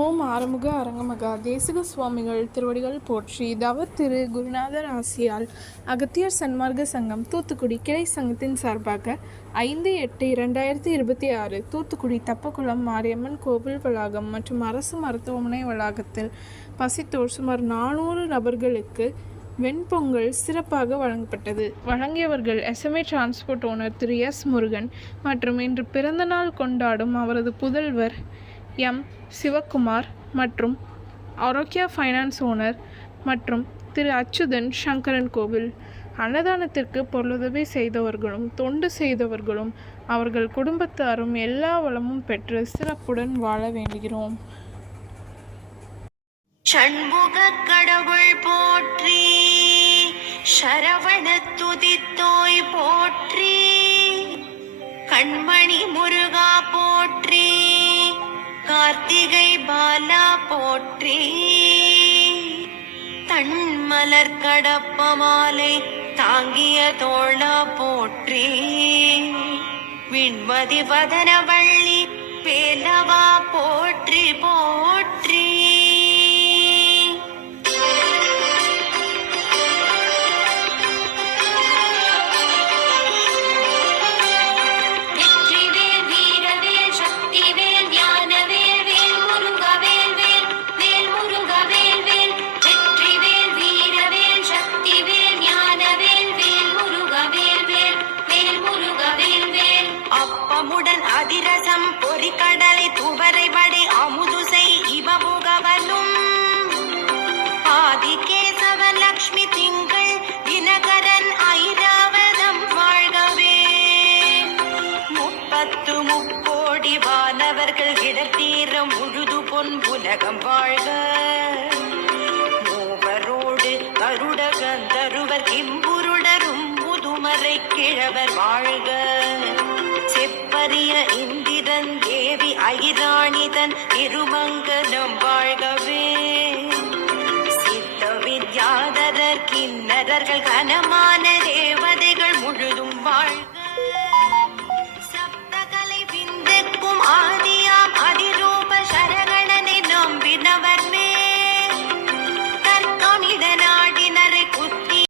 ஓம் ஆறுமுக அரங்கமகா தேசிக சுவாமிகள் திருவடிகள் போற்றி. தவ திரு குருநாதர் ஆசியால் அகத்தியர் சன்மார்க்க சங்கம் தூத்துக்குடி கிளை சங்கத்தின் சார்பாக 5/8/2026 தூத்துக்குடி தப்பக்குளம் மாரியம்மன் கோவில் வளாகம் மற்றும் அரசு மருத்துவமனை வளாகத்தில் பசித்தோர் சுமார் 400 நபர்களுக்கு வெண்பொங்கல் சிறப்பாக வழங்கப்பட்டது. வழங்கியவர்கள் SMA டிரான்ஸ்போர்ட் ஓனர் திரு எஸ் முருகன் மற்றும் இன்று பிறந்தநாள் கொண்டாடும் அவரது புதல்வர் எம் சிவக்குமார் மற்றும் ஆரோக்கியா ஃபைனான்ஸ் ஓனர் மற்றும் திரு அச்சுதன் சங்கரன் கோவில். அன்னதானத்திற்கு பொருளுதவி செய்தவர்களும் தொண்டு செய்தவர்களும் அவர்கள் குடும்பத்தாரும் எல்லா வளமும் பெற்று சிறப்புடன் வாழ வேண்டுகிறோம். சண்முக கடவுள் போற்றி, சரவண துதித்தோய் போற்றி, கண்மணி முருகா போற்றி, கார்த்திகை பாலா போற்றி, தன்மலர் கடப்ப மாலை தாங்கிய தோளா போற்றி, விண்மதி வதனவள்ளி வேலவா போற்றி போற்றி. அதிரசம் பொறிக்கடலை துவரை வடை அமுதுசை இவமுகவனும் ஆதிகேசவன் லக்ஷ்மி திங்கள் தினகரன் ஐராவதம் வாழ்கவே. 30 முக்கோடி வானவர்கள் இடத்தீரம் முழுது பொன் உலகம் வாழ்க. மூவரோடு கருட கந்தருவர் கிம்புருடரும் முதுமறை கிழவர் வாழ்க. செப்பரிய இந்திரன் தேவி ஐராணிதன் திருமங்கலம் வாழ்கவே. சித்த வித்யாதரர் கிண்ணறர்கள் கனமா